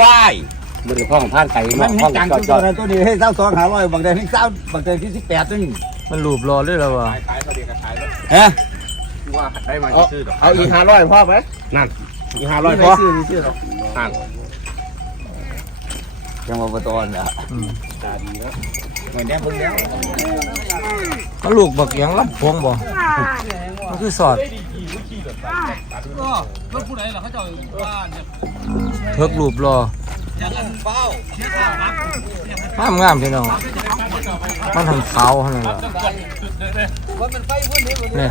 ว้ายมันเป็นข้องผ่านไก่มันให้ข้องจังจอดจตัอวดนั้นตัวนี้ให้เศร้าสองหาร้อยบางเดือนให้เศร้าบางเดือนที่สิบแปดนึงมันรูปรอเลยแล้ววะฮะเอาเอาอีกห้าร้อยพ่อไหมนั่นอีกห้าร้อยพ่อนั่นยังมาประตอนอะอืม เหมือนแดงเพิ่งแล้วมันลูกบักเอียงลำพวงบ่มันคือสอดเพิกรูปรองามงามพี่น้องมันทำขาวขนาดนั้นเนี่ย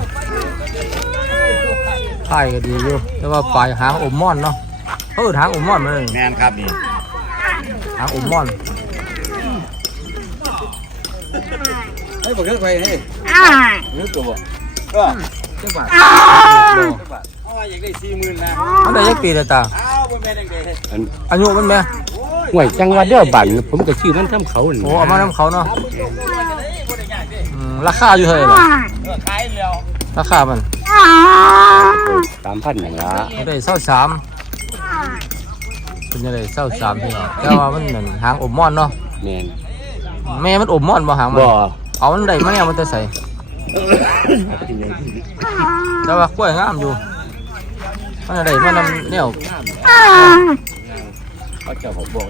ไข่ก็ดีอยู่แต่ว่าปลายหางอมม่อนเนาะเขาเออหางอมม่อนมาเลยแมนครับนี่หางอมม่อน ให้บอกเรื่องไปให้เรื่องตัวก็เจ้าบาทเอาอยากได้สี่หมื่นนะมันได้ยักปีเลยตาอ้าวบ่แม่นจังได๋อายุมันไหมห่วยจังหวัดเด้อบันผมก็ชื่อมันทำเขาโอ้เอามาน้ำเขาเนาะอืมราคาอยู่เท่าไหร่ล่ะเออขายแล้วราคามันสามพันอย่างละมันได้เศร้าสามเป็นยังไงเศร้าสามพี่น้องแต่ว่ามันเหมือนหางอมม่อนเนาะแมนแม่มันอมม่อนบ่หางมันบ่ เอามันได้มาเนี่ยมันจะใส่แต่ว่ากล้วยงามอยู่มันอะไรมันนำเนี่ยเขาเจ้าของบอก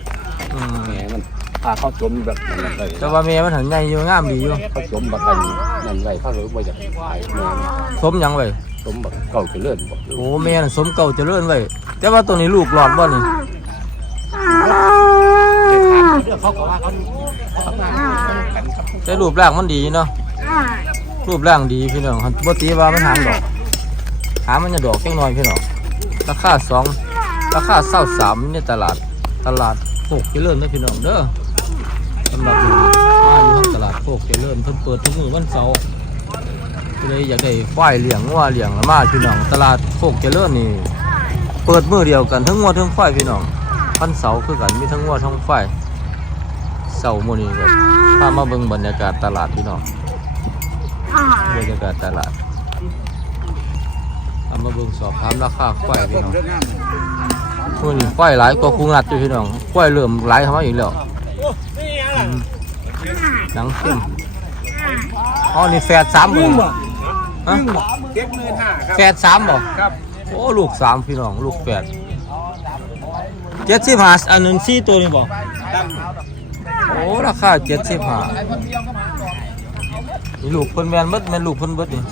อืมแหมมันพาเขาจมแบบนั้นเลยแต่ว่าแม่มันหันใหญ่อยู่งามดีอยู่เขาจมแบบกันนั่นไว้เขาเลยว่าอยากขายแมนสมหยังไว้จมแบบเก่าจะเลื่อนบอกโอ้แม่น่ะสมเก่าเจริญไว้แต่ว่าตัวนี้ลูกหลอดบ่นี่เขาก็ว่าเขา แต่รูปร่างมันดีเนาะรูปร่างดีพี่น้องคันบ่ตีว่ามันหางดอก หางมันจะดอกจังน้อยพี่น้องราคาสองราคาเศร้าสามในตลาดตลาดโคกเจริญนะพี่น้องเด้อสำหรับอยู่มาอยู่ทางตลาดโคกเจริญเพิ่นเปิดทุกมื้อวันเสาร์ก็เลยอยากได้ควายเลี้ยงวัวเลี้ยงแล้วมาพี่น้องตลาดโคกเจริญนี่เปิดมื้อเดียวกันทั้งวัวทั้งควายพี่น้องวันเสาร์คือกันมีทั้งวัวทั้งควายเสาร์มื้อนี้ก็พามาเบิ่งบรรยากาศตลาดพี่น้องบรรยากาศตลาดเอามาเบิ่งสอบถามราคาควายพี่น้องเรื่องงามมื่อนี้ควายหลายกว่าคูงัดอยู่พี่น้องควายเริ่มหลายเข้ามาอีกแล้วอืมหนังเข้มอ๋อนี่แฝดสามบ่ฮะเจ็ดหมื่นห้าครับแฝดสามบ่ครับโอ้ลูกสามพี่น้องลูกแฝดเจ็ดสิบห้าอันนั้นสี่ตัวนี่บ่ครับ โอ้ราคาเจ็ดสิบห้านี่ลูกเพิ่นแม่นเบิดแม่นลูกเพิ่นเบิดนี่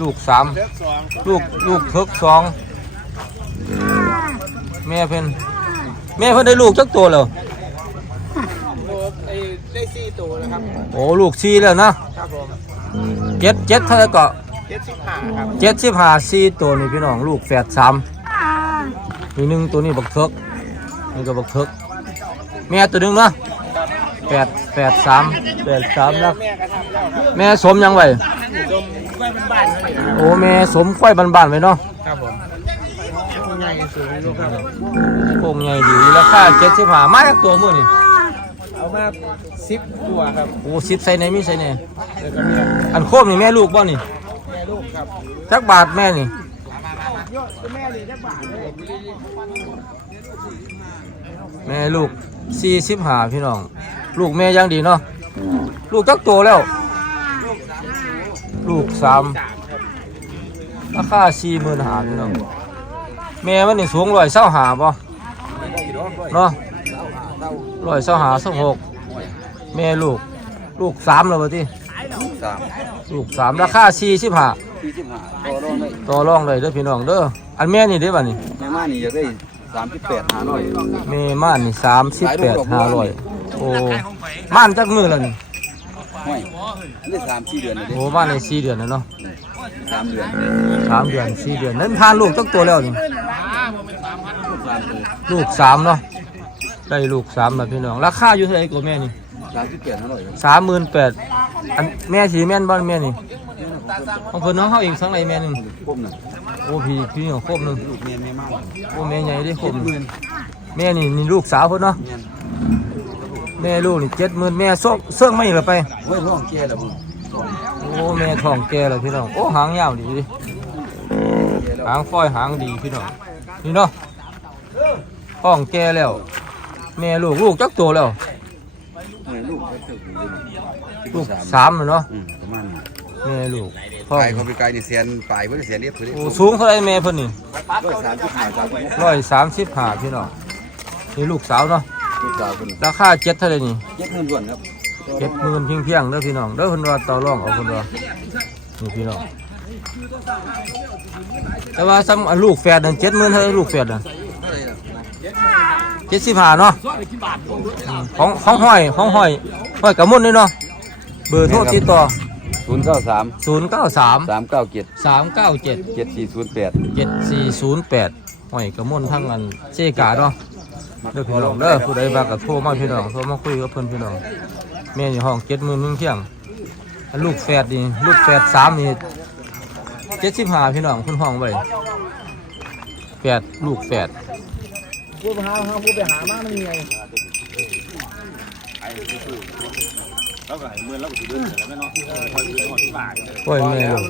ลูกสามเลือกสองลูกลูกเพิกสองแม่เพิ่นแม่เพิ่นได้ลูกจักตัวแล้วโลไอ้ได้สี่ตัวแล้วครับโอ้ลูกสี่แล้วนะครับผมเจ็ดเจ็ดเท่าไหร่ก็เจ็ดสิบห้าครับเจ็ดสิบห้าสี่ตัวนี่พี่น้องลูกแฝดสามมีหนึ่งตัวนี้บักเทิกนี่ก็บักเทิก แม่ตัวหนึงเนาะแปดแปดสามแปดสามนะแม่กระทำแล้วครับแม่สมยังไว้จมไว้เป็นบ้านเขาเนี่ยโอ้แม่สมควายบ้านๆไว้เนาะครับผมใหญ่สุดลูกครับโค้งใหญ่ดีราคาเจ็ดสิบห้ามาจากตัวมื้อนี่เอามาสิบตัวครับโอ้สิบใส่ในมีใส่ในแล้วก็มีอันโคมนี่แม่ลูกบ่นี่แม่ลูกครับจักบาทแม่นี่แม่นี่จักบาทเลยแม่ลูก สี่สิบห้าพี่น้อง ลูกแม่ยังดีเนาะลูกจักโตแล้ว ลูกสามราคาสี่หมื่นหาพี่น้องแม่มันนี่สูงร้อยเศร้าหาป่ะเนาะร้อยเศร้าหาสักหกแม่ลูก ลูกสามแล้วบ่ที่สามลูกสามราคาสี่สิบห้าสี่สิบห้าต่อรองได้ต่อรองเลยเด้อพี่น้องเด้ออันแม่นี่เด้อบ่นี่แม่ม่านี่อยากได้ สามสิบแปดหาหน่อยแม่ม่านนี่สามสิบแปดห้าร้อยโอ้ม่านจักมือแล้วนี่ไม่ได้สามสี่เดือนเลยโอ้ม่านในสี่เดือนแล้วเนาะสามเดือนสามเดือนสี่เดือนนั้นทานลูกตั้งตัวแล้วนี่สามเดือนลูกสามเนาะได้ลูกสามแล้วพี่น้องราคาอยู่เท่าไหร่กว่าแม่นี่สามสิบแปดหาหน่อยสามหมื่นแปดอันแม่สีแม่นบ้านแม่นี่ของเพิ่นน้องเขาอีกสังไรแม่หนึ่งก้มหนึ่ง โอ้พี่พี่ของครบหนึ่งลูกเมียนแม่มากโอ้แม่ใหญ่ได้ครบหมื่นแม่นี่นี่ลูกสาวเพิ่นเนาะเมียนแม่ลูกนี่เจ็ดหมื่นแม่ส่งเสื่องไม่เหรอไปเว้ยร้องแก่แล้วมึงโอ้แม่ท้องแก่แล้วพี่น้องโอ้หางยาวดีดิแก่แล้วหางฝ้อยหางดีพี่น้องนี่เนาะท้องแก่แล้ว แม่ลูกลูกจักตัวแล้วเออลูกเขาตึกอยู่ลูกสามแล้วเนาะอืมประมาณนี้แม่ลูก ท้องไก่เขาไปไก่นี่เสียนปลายเพิ่นเสียนเรียบเพิ่นโอ้สูงเท่าไรแม่เพิ่นนี่ร้อยสามสิบห้าสามสิบหกร้อยสามสิบห้าพี่น้องนี่ลูกสาวเนาะลูกสาวเพิ่นราคาเจ็ดเท่าไรนี่เจ็ดเงินด่วนครับเจ็ดหมื่นเพียงเพียงๆเด้อพี่น้องเด้อเพิ่นว่าต่อรองเอาเพิ่นว่านี่พี่น้องแต่ว่าซ้ำอันลูกแฝดนั่นเจ็ดหมื่นเท่าไรลูกแฝดน่ะเท่าไหร่ล่ะเจ็ดสิบห้าเนาะของของห้อยของห้อยห้อยกระมุนนี่เนาะเบอร์โทรติดต่อ ศูนย์เก้าสามศูนย์เก้าสามสามเก้าเจ็ดสามเก้าเจ็ดเจ็ดสี่ศูนย์แปดเจ็ดสี่ศูนย์แปดห้อยกระมุนทั้งอันเจกาเนาะเด้อพี่น้องเด้อผู้ใดบากระโทรมาพี่น้องโทรมาคุยกับเพิ่นพี่น้องแม่อยู่ห้องเจ็ดหมื่นเพียงๆอันลูกแฝดนี่ลูกแฝดสามนี่เจ็ดสิบห้าพี่น้องเพิ่นห้องไว้แฝดลูกแฝดผู้ไปหาผู้ไปหามามันยังไง โอ้ยแม่ลูก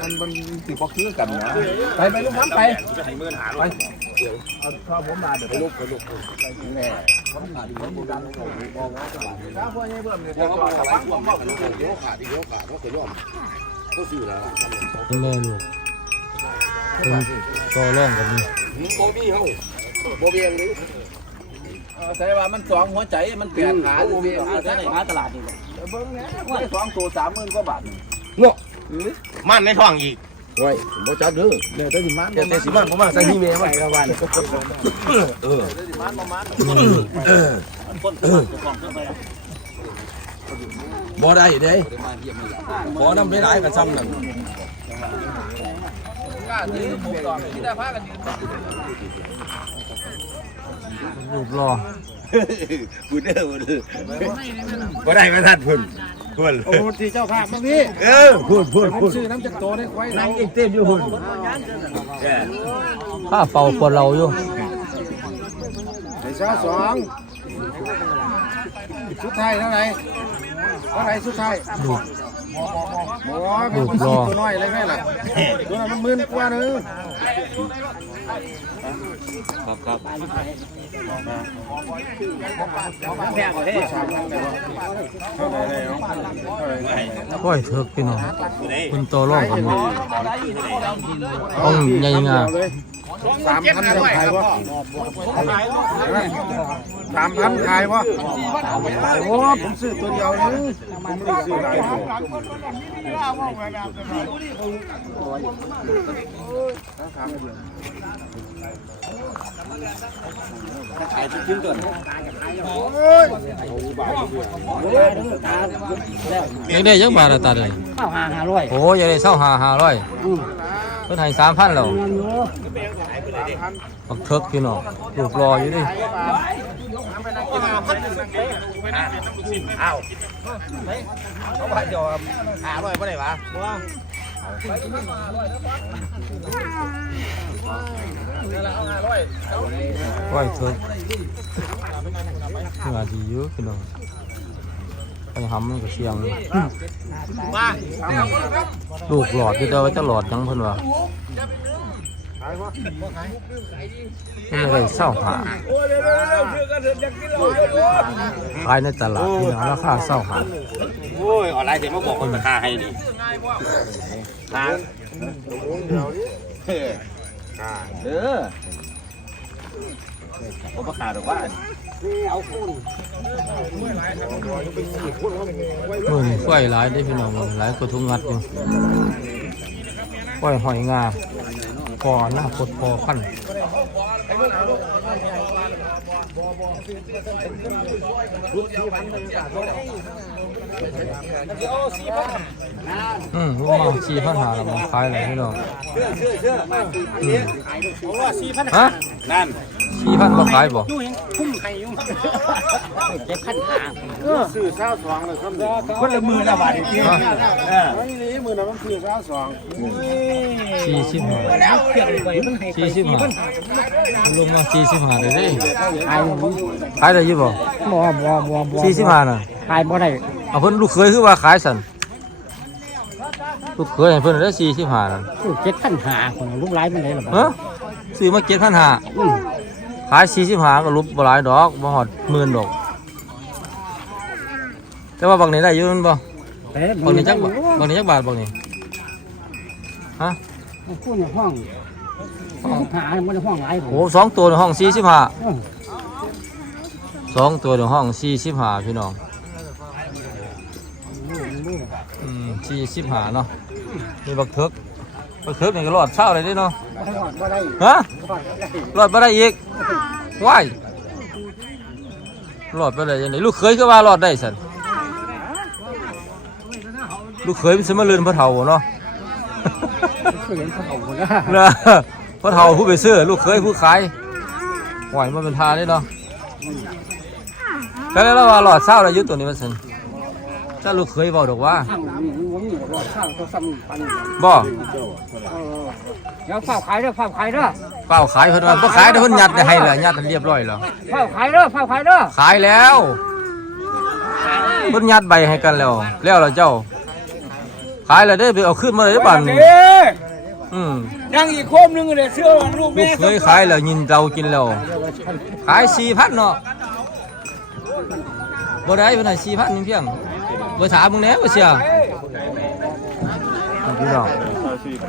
มันมันสิบ่คือกันนะไปไปลูกน้ำไปไปให้เมื่อหาไปเอาข้าวผมมาเดี๋ยวไปลูกไปลูกแม่ผมขาดอีกผมดันผมบอกว่าถ้าพ่อเนี่ยเบิ่มเนี่ยก็จะฟังผมบอกลูกเดี๋ยวขาดอีกเดี๋ยวขาดก็จะยอมก็สิแล้วเป็นแม่ลูกเป็นต่อร่องกันนี่โบบี้เฮาโบบี้เองนี่ ใช่ว่ามันสองหัวใจมันเปลี่ยนขาโบบี้เอาใช่ไหนขาตลาดนี่เบิ่งเนี่ยสองตัวสามหมื่นกว่าบาทเนาะมันในท้องอีกโอ้ยบ่จับเด้อเดี๋ยวแต่สิมันเดี๋ยวแต่สิมันผมมาใส่ฮีเมมาละวันเออแม่ลูกบ่ได้เด้ขอนำไปหลายกันซ้ำนั่นลูก รอบุญเด้อบุญเด้อก็ได้มาทัดพุ่นพุ่นโอ้ที่เจ้าภาพบ่มีเออพุ่นพุ่นพุ่นชื่อน้ำจักโตได้ควายนั่งอีกเต็มอยู่พุ่นข้าเป่าปวดเราอยู่ไอ้ชาสองสุดท้ายเท่าไหร่เท่าไหร่สุดท้ายลูกหมอเป็นคนซื้อตัวน้อยเลยแม่ล่ะตัวนั้นมันหมื่นกว่านึง ครับครับแพงกว่าเด้สามพันได้บ่เท่าไหร่ได้เนาะเท่าไอยเถิกพี่น้องคุณต่อร่องกันนี่ต้องใหญ่งา สามพันขายวะสามพันขายวะโอ้ผมซื้อตัวเดียวนึงผมไม่ได้ซื้อหลายตัวขายชิ้นก่อนอยากได้ยักบาทละตาเลยข้าวหาหาร้อยโอ้ยากได้เศร้าหาหาร้อยเพิ่นให้สามพันแล้วบักเถิกพี่น้องลูกรออยู่ดิหาร้อยบ่ได้วะค่อยเถิกเนื้อดีเยอะพี่น้อง ไปหำมันก็เสียง มาลูกหลอดพี่เจ้าว่าจะหลอดหยังเพิ่นว่าเพิ่นอะไรเศร้าหาขายในตลาดพี่น้องราคาเศร้าหาโอ้ยออนไลน์เดี๋ยวมาบอกคนราคาให้นี่หาเออ ผมประกาศหรอกว่าเพิ่นกล้วยหลายได้อพี่น้องหลายกว่าทุงงัดอยู่กล้วยหอยงาพอหน้าพดพอพันธุ์อืมรู้มาสี่พันหาแล้วมันขายอะไรพี่น้องอืมฮะนั่น สี่พันบ่ขายบ่ ยู่ยังคุ้มไข่อยู่เจ็ดพันหาซื้อเช้าสองเลยครับคนละมือละบาทจริงไอ้นี่มือนะมันซื้อเช้าสองสี่สิบห้าเพียงไปมันให้สี่สิบห้าลงมาสี่สิบห้าเลยเด้ขายขายได้อยี่บ่บ่บ่บ่บ่สี่สิบห้าน่ะขายบ่ได้เอาเพิ่นลูกเคยคือว่าขายสันลูกเคยให้เพิ่นได้สี่สิบห้าน่ะ เจ็ดพันหาคนลูกหลายมันได้หรอเฮ้ซื้อมาเจ็ดพันห้า ขขายสี่สิบห้าก็รูปบ่หลายดอกบ่หอดหมื่นดอก แต่ว่าบางนี้ได้อยู่นั่นบ่เอ๊ะบางนี้จักบาทบางนี้จักบาทบางนี้ฮะพูดในห้องห้องหามันห้องหลายผมโอ้สองตัวในห้องสี่สิบห้าสองตัวในห้องสี่สิบห้าพี่น้องอืมสี่สิบห้าเนาะนี่บักเถิก บักเถิกนี่ก็รอดเช้าเลยเด้เนาะบ่ได้ฮะรอดไปได้อีกว้ายรอดไปได้ยังไงลูกเขยก็ว่ารอดได้สันลูกเขยมันสมาเลือนพระเฒ่าเนาะเห็นเขาคนละนะพระเฒ่าผู้ไปซื้อลูกเขยผู้ขายไหวมันเป็นทาได้เนาะก็แล้วว่าหลอดเศร้าอายุตัวนี้มันสิน ถ้าลูกเขยบอกดอกว่าข้างนี้ผมนี่รอข้าวเขาซ้ำปันบ่เดี๋ยวเฝ้าขายเด้อเฝ้าขายเด้อเปล่าขายเพิ่นว่าบ่ขายเดี๋ยวเพิ่นยัดให้เลยยัดให้เรียบร้อยแล้วเฝ้าขายเด้อเฝ้าขายเด้อขายแล้วเพิ่นยัดใบให้กันแล้ว แล้วล่ะเจ้า ขายแล้วได้ไปเอาขึ้นมาเลยบัดนี้อืมยังอีกโคมนึงเลยเสื้อของลูกลูแม่กเคยขายแล้วยินเรากินแล้วขาย4,000เนาะบ่ได้เพิ่นให้4,000นี่เพียง บ่ถามมึงแหน่บ่เสียพี่น้อง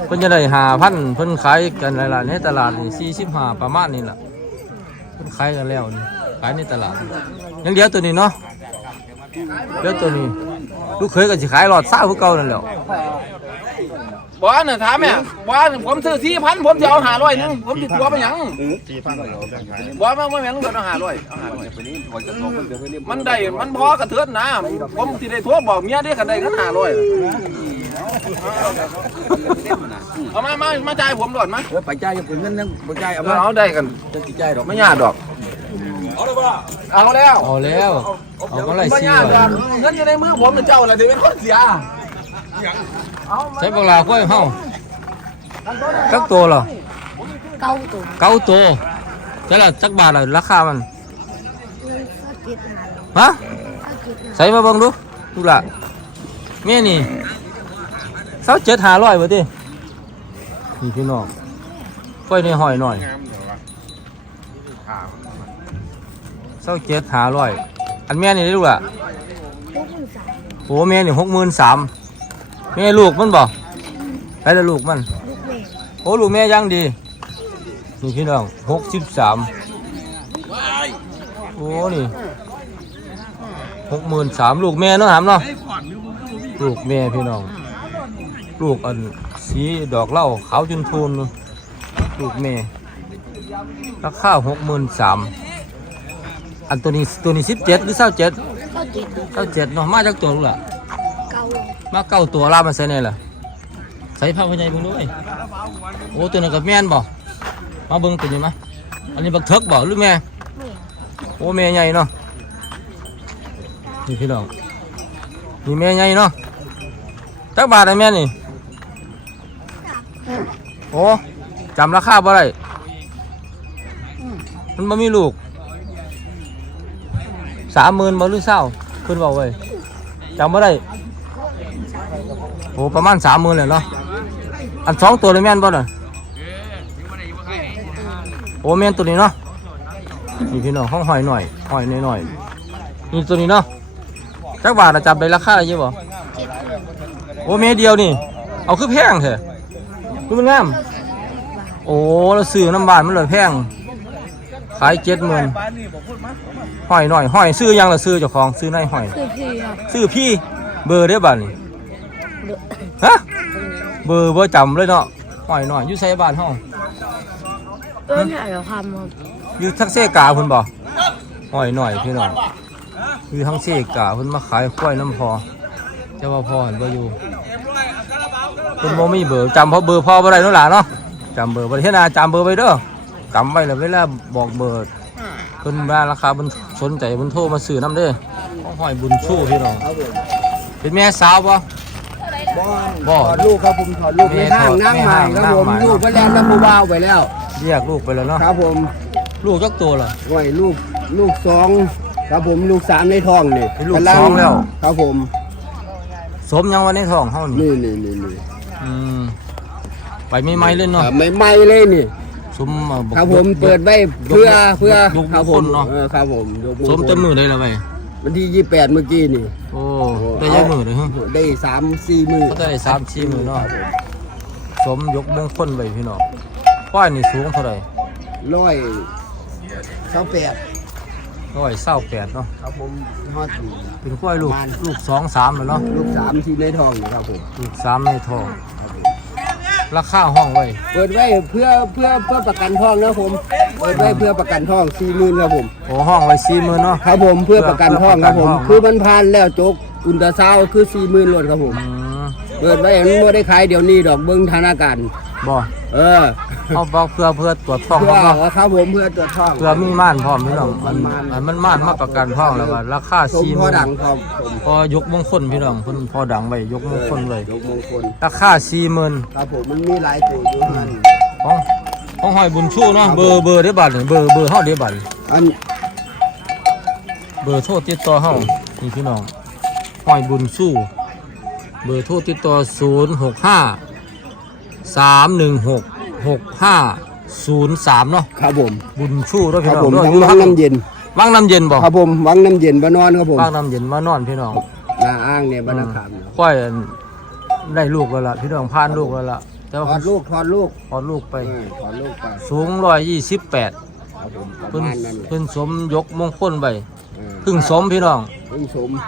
เพิ่นจะได้5,000เพิ่นขายกันหลายๆในตลาดนี่45ประมาณนี้ล่ะเพิ่นขายกันแล้วนี่ขายในตลาดยังเดียวตัวนี้เนาะเดี๋ยวตัวนี้ลูกเคยก็สิขายหลอดซ่าคือเก่านั่นแหละ บ้านน่ะถามแม่บ้านผมซื้อสี่พันผมจะเอาหาร้อยหนึงผมติดตัวไปหยังบ้านมันไม่แม่งเดือนเอาหาร้อยเอาหาร้อยมันได้มันพอกระเทือนนะผมสิได้โทรบอกเมียได้กันได้เงินหาร้อยเอามามามาจ่ายผมด่วนมาเออไปจ่ายยังเป็นเงินยังไปจ่ายเอาเอามาเอาได้กันจะกี่จ่ายดอกไม่ยากดอกเอาแล้วเอาแล้วเอาก็ไรไม่ซี่ยากดว่ะอกเงินอยู่ในมือผมเป็นเจ้าอะไรเดี๋ยวเป็นคนเสีย ใช้บักลาก้อยเฮาจักตัวเหรอเก้าตัวเก้าตัวแต่ละจักบาทละราคามันฮะใส่มาบิ่งดูดูละแม่นี่เสาเจ็ดหาร้อยบ่ตินี่พี่น้องไฟในหอยหน่อยเสาเจ็ดหาร้อยอันแม่นี่ได้ลูละพวกมึงสามโอ้แม่นี่หกหมื่นสาม แม่ลูกมันบ่ไปแล้วลูกมัน ลูกเมฆโอ้ลูกแม่ยังดี นี่พี่น้องหกสิบสามโอ้นี่หกหมื่นสามลูกแม่เนาะถามเนาะลูกแม่พี่น้อง ลูกอันสีดอกเหล้าขาวจุนทูนลูกแม่ราคาหกหมื่นสามอันตัวนี้ตัวนี้สิบเจ็ดหรือเศร้าเจ็ดเก้าเจ็ดเศร้าเจ็ดเนาะมาจากตัวลูกละ มาเก้าตัวลาบมาใส่เนี่ยล่ะใส่ผ้าพยัญชนะด้วยโอ้ตัวนั้นกับแม่นบ่มาเบิ่งตัวนี้มาอันนี้บักเทิกบ่หรือแม่เมฆโอ้แม่ใหญ่เนาะนี่พี่น้องนี่แม่ใหญ่เนาะจักบาทไอ้แม่นี่โอ้จำราคาบ่ได้มันบ่มีลูกสามหมื่นบ่หรือเศร้าเพิ่นบอกไว้จำบ่ได้ โอ้ประมาณสามหมื่นเลยเนาะอันสองตัวเลยแม่นบ่น่ะโอ้แม่นตัวนี้เนาะนี่พี่น้องห้องหอยหน่อยหอยหน่อยหน่อยนี่ตัวนี้เนาะจักบาทอะจับได้ราคาอะไรเยอะบ่โอ้แม่เดียวนี่ เอาคือแพงเถอะดูมันงามโอ้เราซื้อน้ำบานมันเลยแพงขายเจ็ดหมื่นหอยหน่อยหอยซื้อยังละซื้อเจ้าของซื้อในหอยคือพี่ครับซื้อพี่เบอร์ได้อบ้านนี่ ฮะเบอร์เบอร์จำเลยเนาะหอยหน่อยอยู่ไสบ้านห้องเอิ้นหาเราทำครับอยู่ทักเซกาเพิ่นบ่หอยหน่อยพี่น้องอยู่ทังเซกาเพิ่นมาขายกล้วยน้ำพอเจ้าว่าพ่อเห็นบ่อยู่เพิ่นบ่มีเบอร์จำเพราะเบอร์พ่อบ่ได้เนาะหล่ะเนาะจำเบอร์บ่ได้เฮ็ดนาจำเบอร์ไว้เด้อจำไว้แล้วเวลาบอกเบอร์เพิ่นว่าราคาเพิ่นสนใจเพิ่นโทรมาซื้อนํเด้อของหอยบุญชูพี่น้องเป็นแม่สาวบ่ ถอดลูกครับผมถอดลูกแม่ในห้างถอดนั่งใหม่ครับผมแม่ห้างนั่งใหม่ลูกไปแล้วน้ำมูบาวไปแล้ว เรียกลูกไปแล้วเนาะครับผมลูกจักตัวล่ะไว้ลูกลูกสองครับผมลูกสามในท้องนี่เป็นลูกสองแล้ว ครับผมสมยังวันในท้องเฮานี่นี่นี่นี่นี่อืมไปไม่ไหม่เล่นเนาะอ่าไม่ไหม่เลยนี่ซุ้มมาอกครับผมยก เปิดไว้เพื่อเพื่อยกมงคลครับผมเนาะเออครับผมยกงคลซุ้มจะมือได้แล้วไป วันที่ยี่แปดเมื่อกี้นี่โอ้ได้ยังมือเลยฮะได้สามสี่มือก็ได้สามสี่มือเนาะสมยกมงคลไปพี่น้องควายนี่สูงเท่าไหร่ร้อยเก้าแปดร้อยเศร้าแปดเนาะครับผมฮอดเป็นควายลูกลูกสองสามเลยเนาะลูกสามที่ในทองนี่ครับผมลูกสามในทอง ราคาห้องไว้เปิดไว้เพื่อเพื่อเพื่อประกันทองนะผมเปิดไว้เพื่อประกันทองสี่หมื่นครับผมโอ้ห้องไว้สี่หมื่นเนาะครับผมเพื่อประกันทองครับผมเพื่คืออประกันทองมันผ่านแล้วจกอุลตราซาวด์คือสี่หมื่นรถครับผมอืมเปิดไว้มันไม่ได้ขายเดี๋ยวนี้ดอกเบิ้งธนาคาร บ่เออเอาบอกเพื่อเพื่อตรวจท้องเพื่อเนาะครับผมเพื่อตรวจทองเพื่อมีม่านพร้อมพี่น้องมันมันมันม่านมาประกันท้องแล้วก็ราคาสมสี่หพอมื่นดังครับผมพอยกมงคลพี่น้องเพิ่นพอดังไว้ยกมงคลเลย ยกมงคลราคาสี่หมื่นครับผมมันมีหลายตัวอยู่นั่นของของหอยบุญชูเนาะเบอร์เบอร์ได้บัตรเบอร์เบอร์เฮาได้บัตรอันเบอร์โทรติดต่อเฮานี่พี่น้องหอยบุญชูเบอร์โทรติดต่อ065 316 6503เนาะครับผมบุญชูเด้อคพี่รับน้องผมเด้อวัองยู่วังน้ำเย็นวังน้ำเย็นบ่ครับผมวังน้ำเย็นบ้านนอนครับผมวังน้ำเย็นมานอนพี่น้องหน้าอ้างเนี่ยบ้านนาคามเนาะค่อยได้ลูกแล้วล่ะพี่น้องผ่านลูกแล้วล่ะแต่ถว่าอดลูกถอดลูกพอดลูกไป เออถอดลูกไปสูงร้อยยี่สิบแปดครับผมประเพิ่นมาณนั้นเพิ่นสมยกมงคลไปเออเพึ่งสมพี่น้องเพิ่งสมอะ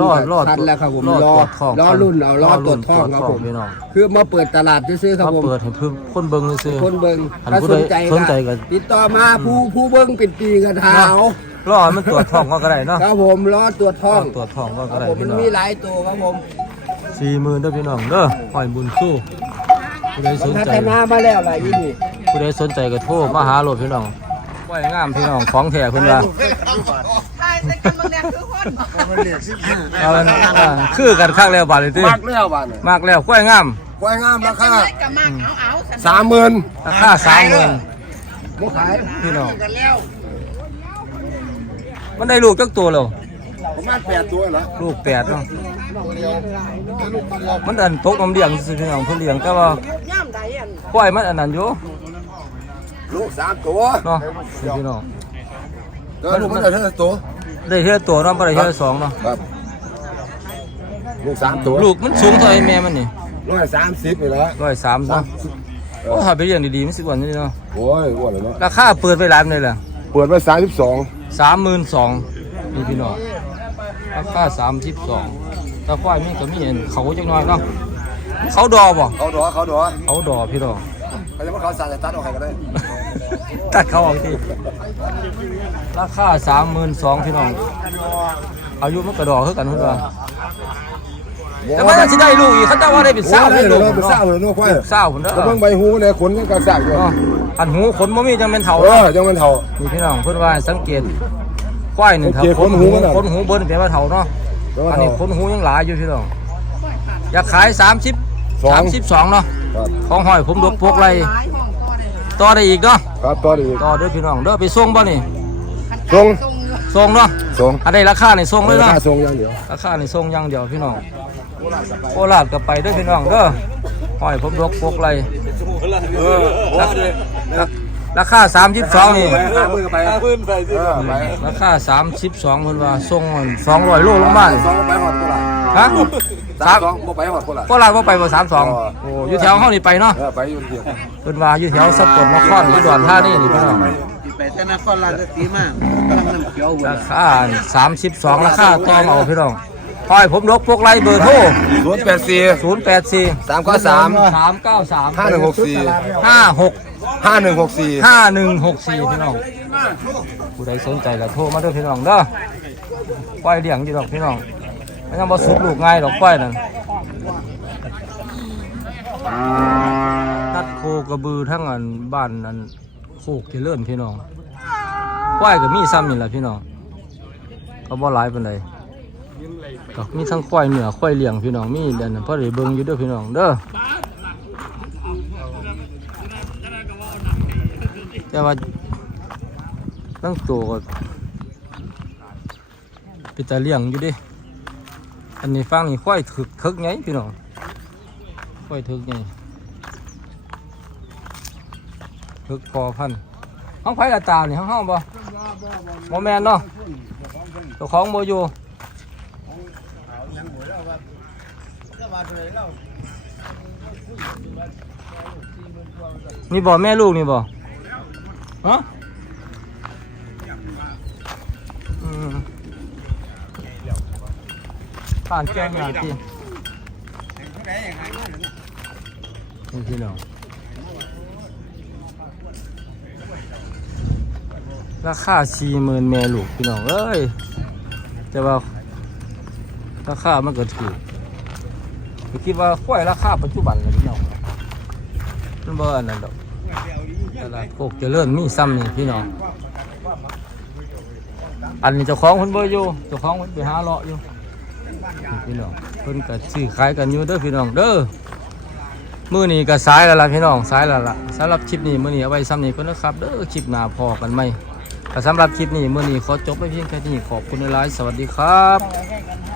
รอดรอดทันแล้วครับผมรอดรอตรวจท้องรอรุ่นเอารอตรวจท้องรครับตวจผมพี่น้องคือมาเปิดตลาดซื้อๆครับมาผมเปิดให้เพิ่นคนเบิ่งซื่อคนเบิ่งอันถ้าผู้สใดนใจสนใจก็ติดต่อมาผู้ผู้เบิ่งปิดปีกันเท้ารอให้มันตรวจท้องก็ได้เนาะครับผมรอตรวจท้องรอตรวจท้องก็ครับได้ผมมัพี่นน้องมีหลายตัวครับผมสี่หมื่นเด้อพี่น้องเด้อปล่อยบุญสู้ผู้ใดสมันนพัใจฒนามาแล้วล่ะยี่นี่ผู้ใดสนใจก็โทรมาหาโลดพี่น้องปล่อยงามพี่น้องของแท้เพิ่นว่า เอาละอ่าคือกันคักแล้วบาดนี้ติมากแล้วบ้านมากแล้วกล้วยงามกล้วยงามราคาสามหมื่นราคาสามหมื่นบ่ขายพี่น้องมันได้ลูกจักตัวแล้วประมาณแปดตัวเหรอลูกแปดเนาะมันอันตกน้ำเลี้ยงซื่อๆพี่น้องเพิ่นเลี้ยงแต่ว่าควายมันอันนั้นอยู่ลูกสามตัวเนาะนี่พี่น้องเกิดลูกมัน ได้เท่าตัวได้เท่าตัวเนาะบ่ได้เท่าสองเนาะครับ ลูกสามตัวลูกมันสูงเท่าไอ้แม่มันนี่ร้อยสามสิบนี่แหละร้อยสามเนาะโอ้ถ้าไปเลี้ยงดีๆมันสิกว่านี้เนาะโอ้ยอ้วนเลยเนาะราคาเปิดไปหลายปานใดล่ะเปิดไว้สามสิบสองสามหมื่นสองนี่พี่น้องราคาสามสิบสองแต่ควายมีก็มีเห็นเขาจังน้อยเนาะเขาดอบ่เขาดอเขาดอเขาดอพี่น้อง เขาจะมาเขาสาดตัดออกใครก็ได้ตัดเขาออกที่ราคาสามหมื่นสองพี่น้อง อายุมันกระดอกคือกันพุ่นว่าแต่มันจะได้ลูกอีกเขาจะว่าได้เป็นโอ้สาวยได้เลลูยกเราไปสร้างเลยเนาะควายสาวพุ่นเด้อก็เพิ่งใบหูเนี่ยขนยังกระซากอยู่เนาะอันหูขนบ่มีจังเป็นเถาเออยังมันเท่านี่พี่น้องเพิ่นว่าสังเกตควายนี่ครับสังเกตขนหูมันน่ะขนหูเบิ่นแปลว่าเถาเนาะยังมันอันเท่านี้ขนหูยังหลายอยู่พี่น้องอยากขาย30สอง32เนาะ ครับของหอยผมดกพกไรต่อได้อีกเนาะครับต่อดีต่อเด้อพี่น้องเด้อไปส่งบ่นี่ทรงส่งเนาะทรงอันใดราคานี่ส่งเลยราเนาะคาทรงอย่างเดียวราคานี่ส่งอย่างเดียวพี่น้องโคราชก็ไปเด้อพี่น้องเด้อหอยผมดกพกไรเออโอ้ยราคา32นี่ห้าหมื่นไปห้าหมื่นไปสิเออไปราคา32เพิ่นว่าส่ง200โลลงมานี่สองไปหอดโคราชฮะ สามสองบ่ไปหอดโคราชโคราชบ่ไปบ่32โอ้อยู่แถวเฮานี่ไปเนาะเออไปอยู่เดียวเพิ่นว่าอยู่แถวสกลนครอุดรธานีนี่พี่น้องไปแต่นครราชสีมากกำลังน้ำเขียวอยู่ราคา32ราคาต่อมาเอาพี่น้องหอยผมดกพกไรเบอร์โทรศูนย์แปดสี่084สามข้อสาม393ห้าหนึ่งหกสี่56ห้าหนึ่งหกสี่ห้าหนึ่งหกสี่พี่น้องผู้ใดสนใจก็โทรมาเด้อพี่น้องเด้อควายเลี้ยงอยู่ดอกพี่น้องไม่ต้องมาสุกลูกง่ายดอกควายนั่นตัดโคกระบือทั้งอันบ้านอันโคกเจริญพี่น้องควายก็มีซ้ำนี่แหละพี่น้องก็บ่หลายปานใดก็มีทั้งควายเหนือควายเลี้ยงพี่น้องมีเด่นนเพราะได้เบิ่งอยู่เด้อพี่น้องเด้อแต่ว่าตั้งตัวก็เป็นตาเลี้ยงอยู่ดิ อันนี้ฟังนี่ค่อยถึกทึกไงพี่น้องค่อยถึกไงพึกพอพันธุ์ห้องไผ่ละตานี่ห้องห้องบ่บ่แม่นเนาะเจ้าของบ่อยู่นี่บ่แม่ลูกนี่บ่ฮะ ผ่านแก้งยาที่นี่พี่น้องราคาสี่หมื่นแม่ลูกพี่น้องเอ้ยแต่ว่าราคามันก็ถูกคิดว่าค่อยราคาปัจจุบันเลยพี่น้องมันบ่อันนั้นดอกตลาดโคกจะเริญมีซ้ำนี่พี่น้องอันนี้เจ้าของเพิ่นบ่อยู่เจ้าของเพิ่นไปหาเลาะอยู่ พี่น้องเพิ่นก็ซื้อขายกันอยู่เด้อพี่น้องเด้อมื้อนี้ก็สายแล้วล่ะพี่น้องสายแล้วล่ะสำหรับคลิปนี้มื้อนี้เอาไว้ซ้ำนี้ก่นนะครับเด้อคลิปหน้าพอกันไหมก็สำหรับคลิปนี้มื้อนี้ขอจบไปเพียงแค่นี้ขอบคุณหลายๆสวัสดีครับ